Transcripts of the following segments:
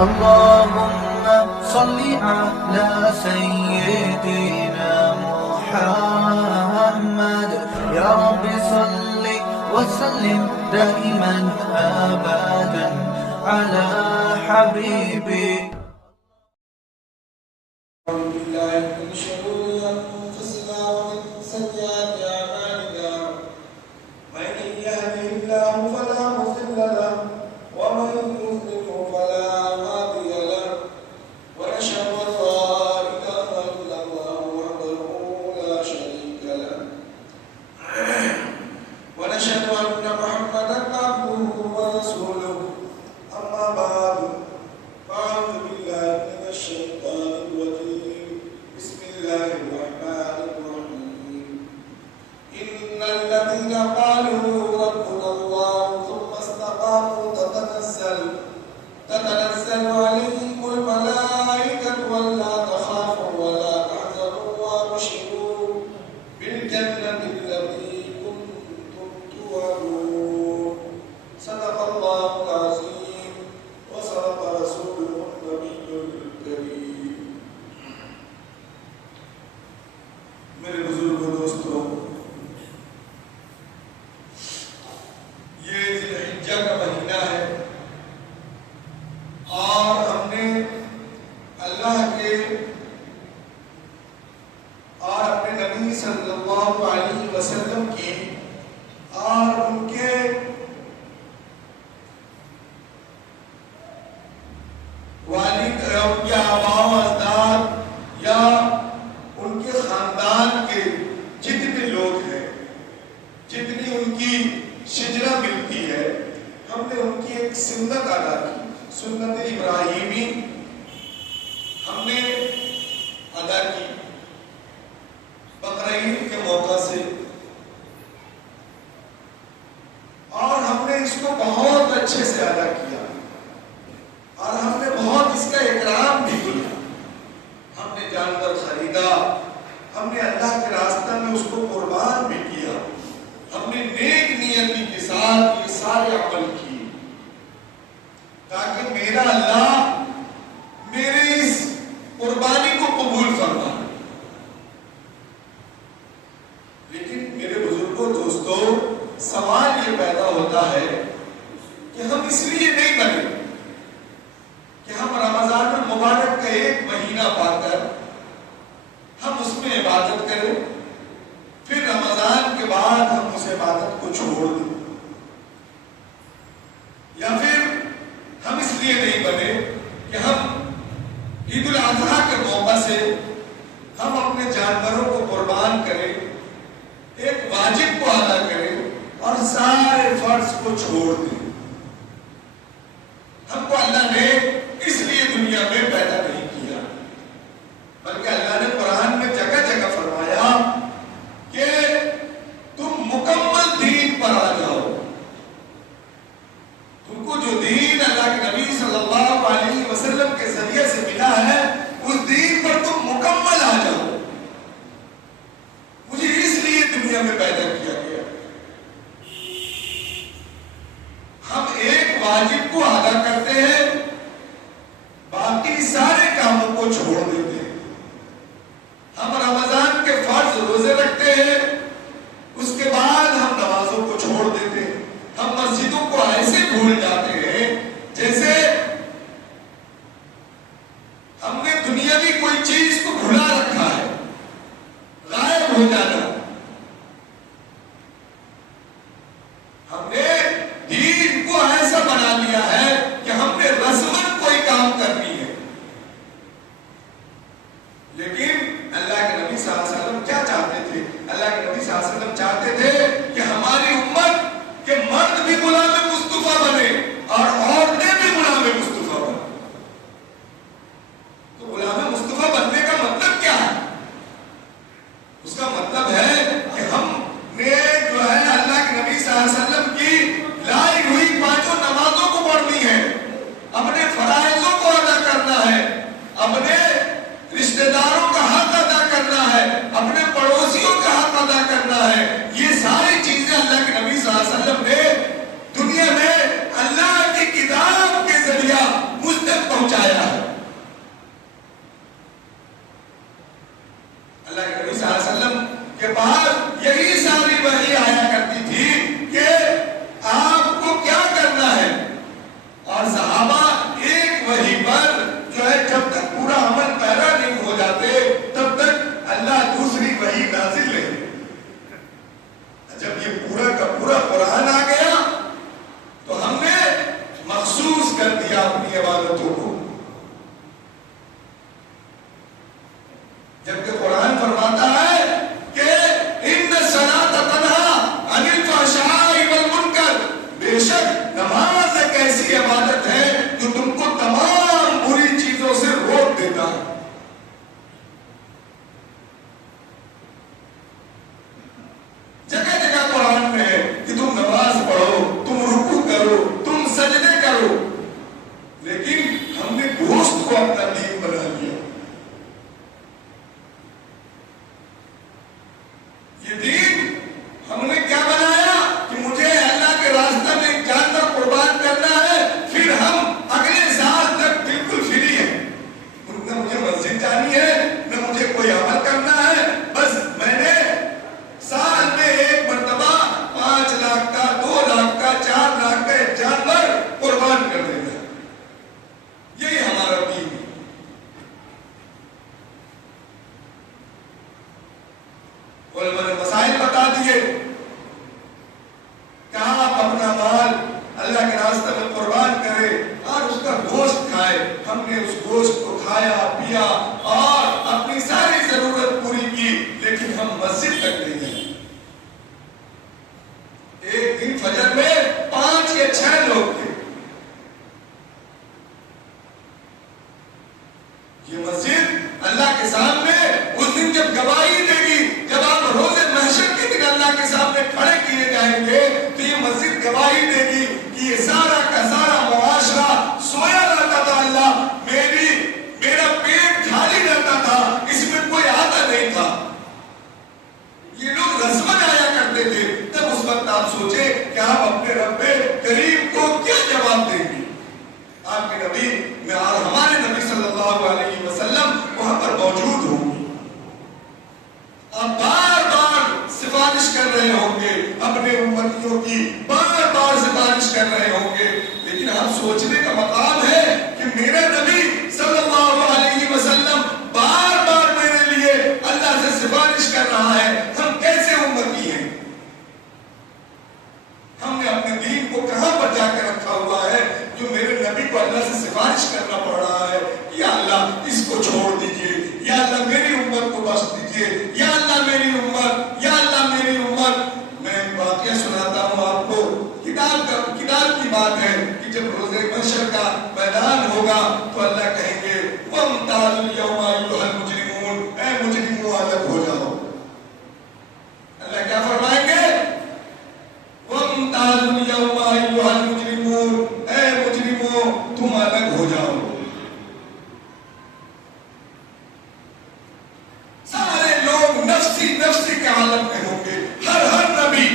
اللهم صل على سيدنا محمد يا رب صل وسلم دائما أبدا على حبيبك. أعوذ بالله من شرور أنفسنا ومن سيئات أعمالنا من يهده الله فلا مضل له ومن يضلل فلا هادي له ونشهد أن لا إله إلا الله وحده لا شريك له ونشهد أن محمدا عبده ورسوله أما بعد فأعوذ بالله من الشيطان الرجيم بسم الله الرحمن الرحيم إن الذين قالوا ربنا الله ثم استقاموا تتنزل عليهم الملائكة ولا تخافوا ولا تحزنوا وابشروا بالجنة التي كنتم توعدون صدق الله العظيم وصدق رسوله النبي الكريم. میرے بزرگ دوستوں، یہ ذی الحجہ کا مہینہ ہے اور ہم نے اللہ کے اور اپنے نبی صلی اللہ علیہ وسلم کی اور ان کے والد یا ان کے آباء و اجداد یا ان کے خاندان کے جتنے لوگ ہیں، جتنی ان کی شجرہ ملتی ہے، ہم نے ان کی ایک سنت ادا کی، سنت ابراہیمی ہم نے ادا کی بقرعید کے موقع سے، اور ہم نے اس کو بہت اچھے سے ادا کیا اور ہم نے بہت اس کا اکرام بھی کیا. ہم نے جانور خریدا، ہم نے اللہ کے راستہ میں اس کو قربان بھی کیا، ہم نے نیک نیتی کے ساتھ یہ سارے عمل کیے تاکہ میرا اللہ میرے اس قربانی کو قبول فرمائے. لیکن میرے بزرگوں دوستوں، سوال یہ پیدا ہوتا ہے کہ ہم اس لیے نہیں بنے کہ ہم رمضان المبارک کا ایک مہینہ پا کر ہم اس میں عبادت کریں، پھر رمضان کے بعد ہم اس عبادت کو چھوڑ دیں، یا پھر ہم اس لیے نہیں بنے کہ ہم عید الاضحیٰ کے موقع سے ہم اپنے جانوروں کو قربان کریں، ایک واجب کو ادا کریں اور سارے فرض کو چھوڑ دیں. ہم کو اللہ نے اس لیے دنیا میں پیدا نہیں کیا، بلکہ اللہ نے قرآن میں جگہ جگہ فرمایا کہ تم مکمل دین پر آ جاؤ. تم کو جو دین اللہ کے نبی صلی اللہ علیہ وسلم کے ذریعے سے ملا ہے، اس دین پر تم مکمل آ جاؤ. مجھے اس لیے دنیا میں پیدا کیا گیا. ہم ایک واجب کو ادا کرتے ہیں، باقی سارے उम्मतों को। जबकि कुरान फरमाता है कि इन्न सलात तन्हा अनिल फहशाई वल मुनकर, बेशक नमाज एक ऐसी इबादत है जो तुमको तमाम बुरी चीजों से रोक देता है। जगह जगह कुरान में है कि तुम नमाज पढ़ो, तुम रुकू करो, तुम सजदे करो, लेकिन हमने गोश्त को अपना दीन बना लिया। ये दीन हमने क्या बनाया कि मुझे अल्लाह के रास्ते में एक जानवर कुर्बान करना है, फिर हम अगले साल तक बिल्कुल फ्री हैं, न मुझे मस्जिद जानी है, न मुझे कोई अमल करना है, बस मैंने साल में एक मर्तबा 5 लाख का, 2 लाख का, 4 लाख का एक जानवर कुर्बान कर देना। यही हमारा दीन है। उलमा ने मसाइल बता दिए कि आप अपना माल अल्लाह के रास्ते में कुर्बान करें और उसका गोश्त खाए। हमने उस गोश्त को खाया पिया और अपनी सारी जरूरत पूरी की, लेकिन हम मस्जिद तक नहीं गए। एक दिन फजर में 5 या 6 लोग थे। ये मस्जिद अल्लाह के सामने उस दिन जब गवाही देगी, जब आप रोज़े महशर के दिन अल्लाह के सामने खड़े किए जाएंगे, तो ये मस्जिद गवाही देगी कि ये सारा का सारा मुआशरा सोया रहता था, अल्लाह मेरा पेट खाली रहता था, इसमें कोई आता नहीं था। ये लोग रस्मन आया करते थे। तब उस वक्त आप सोचे कि आप अपने रब्बे करीम को क्या जवाब देंगे। आपके नबी और हमारे नबी सल्लल्लाहु अलैहि वसल्लम वहां पर मौजूद होंगे। आप बार बार सिफारिश कर रहे होंगे अपने उम्मतियों की, बार बार सिफारिश कर रहे होंगे, लेकिन आप सोचने का मकाम है कि मेरा नबी सल्लल्लाहु अलैहि वसल्लम बार बार मेरे लिए अल्लाह से सिफारिश कर रहा है, हम कैसे उम्मती हैं? हमने अपने दीन को कहां पर जाकर रखा हुआ है जो मेरे नबी को अल्लाह से सिफारिश करना पड़ रहा है, या अल्लाह इसको छोड़ दीजिए, या अल्लाह मेरी उम्मत को बख्श दीजिए, या अल्लाह मेरी उम्मत, या अल्लाह मेरी उम्मत। मैं एक वाकया सुनाता हूँ आपको। किताब की बात है कि जब रोज़े महशर का मैदान होगा तो अल्लाह कहेंगे वमताज़ुल यौमा अय्युहल मुजरिमून, ऐ मुजरिमों अलग हो जाओ। अल्लाह क्या फरमाएंगे? वमताज़ुल यौमा अय्युहल मुजरिमून, ऐ मुजरिमों तुम अलग हो जाओ। सारे लोग नफ्सी नफ्सी के हालत में होंगे। हर नबी,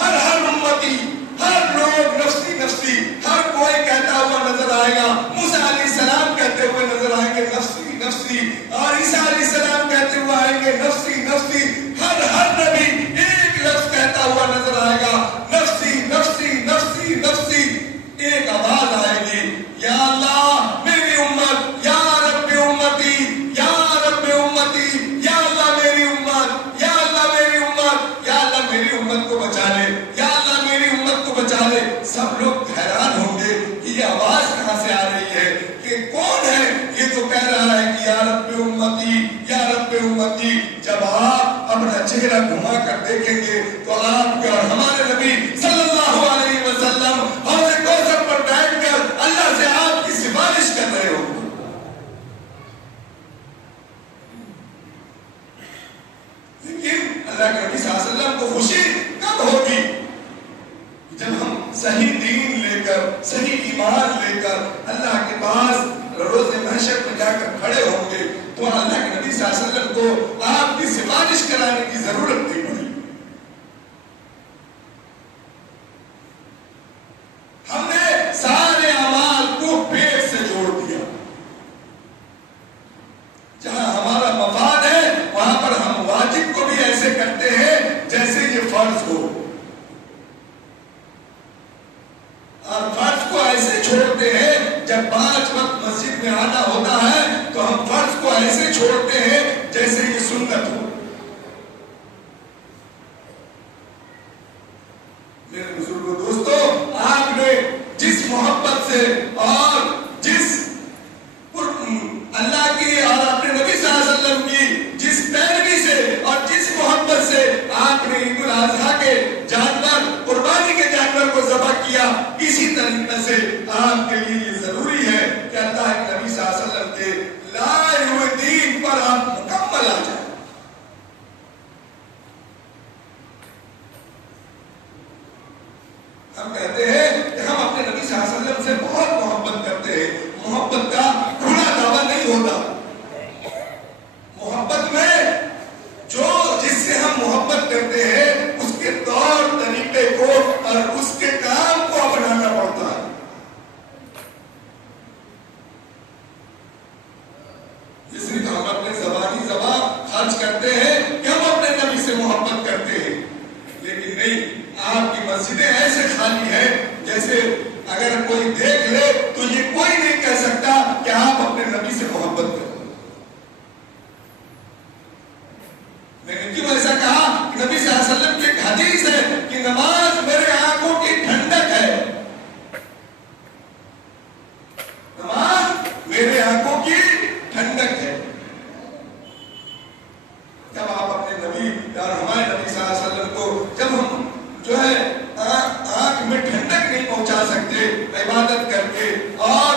हर उम्मती, हर लोग नफ्सी नफ्सी, हर कोई कहता हुआ नजर आएगा। मूसा अलैहिस्सलाम कहते हुए नजर आएंगे नफ्सी नफ्सी, और ईसा अलैहिस्सलाम कहते हुए आएंगे नफ्सी नफ्सी। हर नबी एक लफ्ज कहता हुआ नजर आएगा नफ्सी नफ्सी नफ्सी नफ्सी। एक आवाज आएगी, या अल्लाह मेरी उम्मत, या रब्बे उम्मती, या रब्बे उम्मती, या अल्लाह मेरी उम्मत, या अल्लाह मेरी उम्मत, या अल्लाह मेरी उम्मत को बचा ले, या अल्लाह मेरी उम्मत को बचा ले। सब लोग हैरान होंगे कि ये आवाज कहां से आ रही है, कि कौन है ये जो कह रहा है कि या रब्बे उम्मती, या रब्बे उम्मती। जब आप अपना चेहरा घुमा कर देखेंगे तो आपके और हमारे नबी सल्लल्लाहु अलैहि वसल्लम हौज़ कौसर पर बैठकर अल्लाह से आपकी सिफारिश कर रहे होंगे। लेकिन अल्लाह के नबी सल्लल्लाहु अलैहि वसल्लम को खुशी कब होगी? जब हम सही दीन लेकर, सही ईमान लेकर अल्लाह के पास रोज़े महशर में जाकर खड़े होंगे, तो अल्लाह के नबी सल्लल्लाहु अलैहि वसल्लम को आपकी सिफारिश कराने की जरूरत नहीं पड़ी। हमने सारे अमाल को पेट से जोड़ दिया। जहां हमारा मफाद है वहां पर हम वाजिब को भी ऐसे करते हैं जैसे ये फर्ज हो, और फर्ज को ऐसे छोड़ते हैं। जब 5 वक्त मस्जिद में आना होता है तो हम फर्ज को ऐसे छोड़ते हैं जैसे ये सुन्नत हो। मेरे बुजुर्गों दोस्तों, आपने जिस मोहब्बत से और जिस मोहब्बत का खुला दावा नहीं होता। मोहब्बत में जो जिससे हम मोहब्बत करते हैं उसके तौर तरीके को और उसके काम को अपनाना पड़ता है। इसलिए तो हम अपने ज़बानी ज़बान खर्च करते हैं कि हम अपने नबी से मोहब्बत करते हैं, लेकिन नहीं, आपकी मस्जिदें ऐसे खाली हैं जैसे अगर कोई देख ले तो ये कोई नहीं कह सकता कि आप अपने नबी से मोहब्बत करें। मैंने क्यों ऐसा कहा? नबी सल्लल्लाहु अलैहि वसल्लम की एक हदीस है कि नमाज मेरे आंखों की ठंडक है। नमाज मेरे आंखों की ठंडक है। जब आप अपने नबी और हमारे नबी सल्लल्लाहु अलैहि वसल्लम को जब हम जो है आंख में ठंडक नहीं पहुंचा सकते इबादत करके और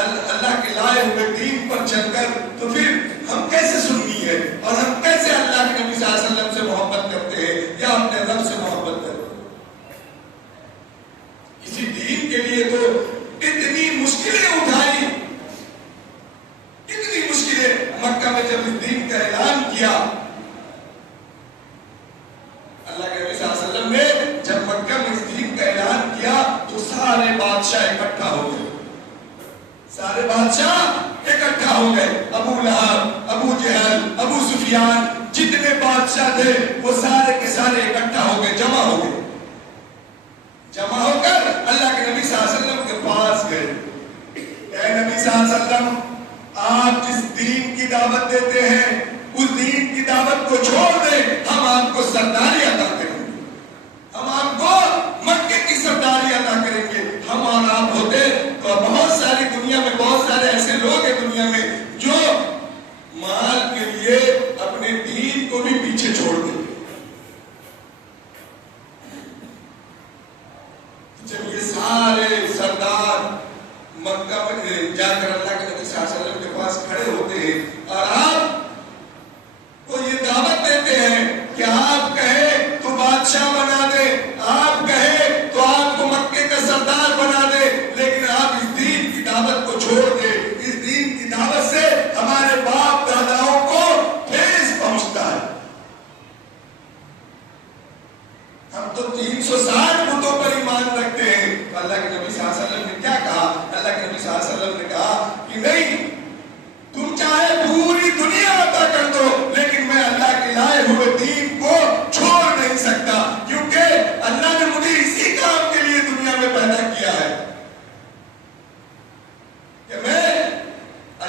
अल्लाह के लाए हुए दीन पर चलकर, तो फिर हम कैसे सुन्नी है और हम कैसे अल्लाह के नबी सल्लल्लाहु अलैहि वसल्लम से मोहब्बत करते हैं या अपने रब से मोहब्बत करते हैं? इसी दीन के लिए तो इतनी मुश्किलें उठाई, इतनी मुश्किलें। मक्का में जब इस दीन का ऐलान किया, अल्लाह के नबी सल्लल्लाहु अलैहि वसल्लम ने जब मक्का में इस दीन का ऐलान किया तो सारे बादशाह इकट्ठा हो गए। सारे बादशाह इकट्ठा हो गए। अबू लहब, अबू जहल, अबू सुफियान, जितने बादशाह थे वो सारे के सारे इकट्ठा हो गए, जमा हो गए। जमा होकर अल्लाह के नबी सल्लल्लाहु अलैहि वसल्लम के पास गए। ऐ नबी सल्लल्लाहु अलैहि वसल्लम, आप जिस दीन की दावत देते हैं उस दीन की दावत को छोड़ दें, हम आपको सरदारी अता करेंगे, हम आपको मक्के की सरदारी अता करेंगे। हम और आप होते तो बहुत सारी दुनिया में बहुत सारे ऐसे लोग हैं दुनिया में जो माल के लिए अपने दीन को भी पीछे छोड़ देंगे। जब ये सारे सरदार मक्का में जाकर अल्लाह के नबी सल्लल्लाहु अलैहि वसल्लम के पास खड़े होते हैं और आप को ये दावत देते हैं कि आप कहे तो बादशाह बना दे, आप कहे तो आपको मक्के का सरदार बना दे, लेकिन आप इस दीन की दावत को छोड़ दे। इस दीन की दावत से हमारे बाप दादाओं को ठेस पहुंचता है। हम तो 360 बुतों पर ईमान रखते हैं। अल्लाह के नबी सल्लल्लाहु अलैहि वसल्लम ने क्या कहा? अल्लाह के नबी सल्लल्लाहु अलैहि वसल्लम ने कहा कि नहीं, तुम चाहे पूरी दुनिया अता कर दो, लेकिन मैं अल्लाह के लाए हुए दीन को छोड़ नहीं सकता, क्योंकि अल्लाह ने मुझे इसी काम के लिए दुनिया में पैदा किया है कि मैं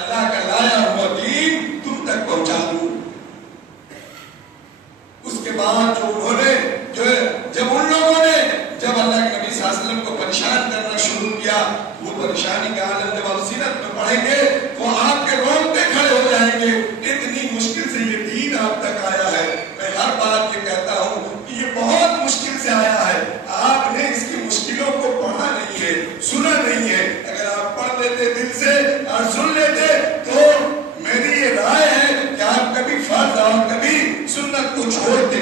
अल्लाह का लाया हुआ दीन तुम तक पहुंचा दूं। उसके बाद जो उन्होंने जब उन लोगों ने जब अल्लाह के नबी सल्लल्लाहु अलैहि वसल्लम को परेशान करना शुरू किया, वो परेशानी का आलम जब आप सीरत में पढ़ेंगे तो आपके रोंगटे खड़े हो जाएंगे। इतनी मुश्किल से ये दीन आप तक आया है। मैं हर बात ये कहता हूँ कि ये बहुत मुश्किल से आया है। आपने इसकी मुश्किलों को पढ़ा नहीं है, सुना नहीं है। अगर आप पढ़ लेते दिल से और सुन लेते तो मेरी ये राय है कि आप कभी फर्ज और कभी सुन्नत को छोड़ते।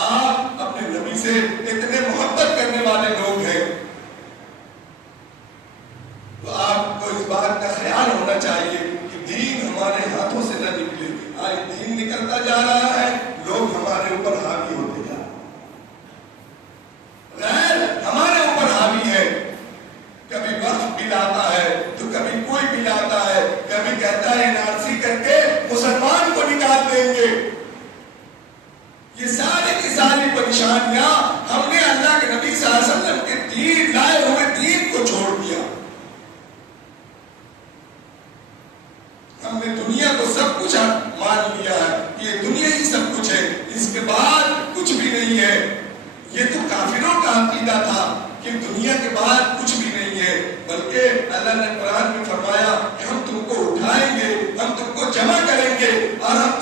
आप अपने नबी से इतने मोहब्बत करने वाले लोग हैं तो आपको इस बात का ख्याल होना चाहिए कि दीन हमारे हाथों से न निकले। आज दीन निकलता जा रहा है, लोग हमारे ऊपर हावी होते जा रहे हैं, हमारे ऊपर हावी है। कभी वक्फ बिल आता है तो कभी कोई बिल आता है, कभी कहता है एनआरसी करके मुसलमान को निकाल देंगे। ये सारी की सारी परेशानियां हमने अल्लाह के नबी सल्लल्लाहु अलैहि वसल्लम के दीन लाए हुए दीन को छोड़ दिया। हमने दुनिया को सब कुछ मान लिया है, ये दुनिया ही सब कुछ है, इसके बाद कुछ भी नहीं है। ये तो काफिरों का अकीदा था कि दुनिया के बाद कुछ भी नहीं है, बल्कि अल्लाह ने कुरान में फरमाया कि हम तुमको उठाएंगे, हम तुमको जमा करेंगे और हम